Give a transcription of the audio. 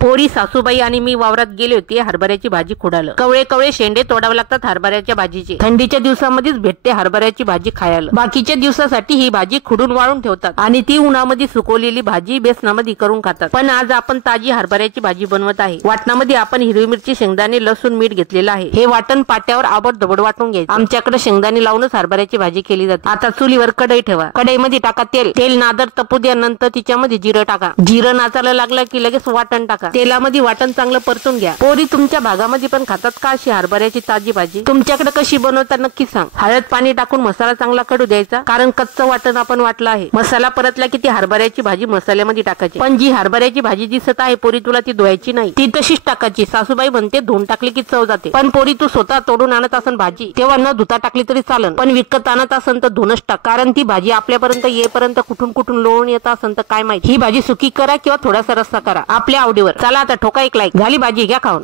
पोरी सासूबाई आणि मी वावरात गेले होते हरभऱ्याची भाजी खुडायला। कवळे कवळे शेंडे तोडावे लागतात हरभऱ्याच्या भाजीचे। थंडीच्या दिवसामध्येच भेटते हरभऱ्याची भाजी खायला। बाकीच्या दिवसासाठी ही भाजी खुडून वाळून ठेवतात आणि ती उन्हामध्ये सुकवलेली भाजी बेसनामध्ये करून खातात। पण आज आपण ताजी हरभऱ्याची भाजी बनवत आहे। वाटणामध्ये आपण हिरवी मिरची, शेंगदाणे, लसूण, मीठ घेतलेलं आहे। हे वाटण पाट्यावर आबडधोबड वाटून घ्यायचं। आमच्याकडे शेंगदाणे लावूनच हरभऱ्याची भाजी केली जाते। आता चुलीवर कढई ठेवा। कढईमध्ये टाका तेल। तेल नादर तपू द्या। नंतर तिच्यामध्ये जिरं टाका। जिरं नाचायला लागलं की लगेच वाटण टाका। तेलामध्ये वाटण चांगलं परतून घ्या। पोरी तुमच्या भागामध्ये पण खातात का अशी हरभऱ्याची ताजी भाजी? तुमच्याकडे कशी बनवतात नक्की सांग। हळद पाणी टाकून मसाला चांगला कडू द्यायचा, कारण कच्चं वाटण आपण वाटलं आहे। मसाला परतला की ती हरभऱ्याची भाजी मसाल्यामध्ये टाकायची। पण जी हरभऱ्याची भाजी दिसत आहे पोरी तुला ती धुवायची नाही, ती तशीच टाकायची। सासूबाई म्हणते धुवून टाकली की चव जाते। पण पोरी तू स्वतः तोडून आणत असन भाजी तेव्हा न धुता टाकली तरी चालन, पण विकत आणत असन तर धुवूनच टाक, कारण ती भाजी आपल्यापर्यंत येईपर्यंत कुठून कुठून लोळून येत असन तर काय माहिती। ही भाजी सुकी करा किंवा थोडासा रस्सा करा आपल्या आवडीवर। चला आता ठोका एक लाईक। झाली भाजी, घ्या खाऊन।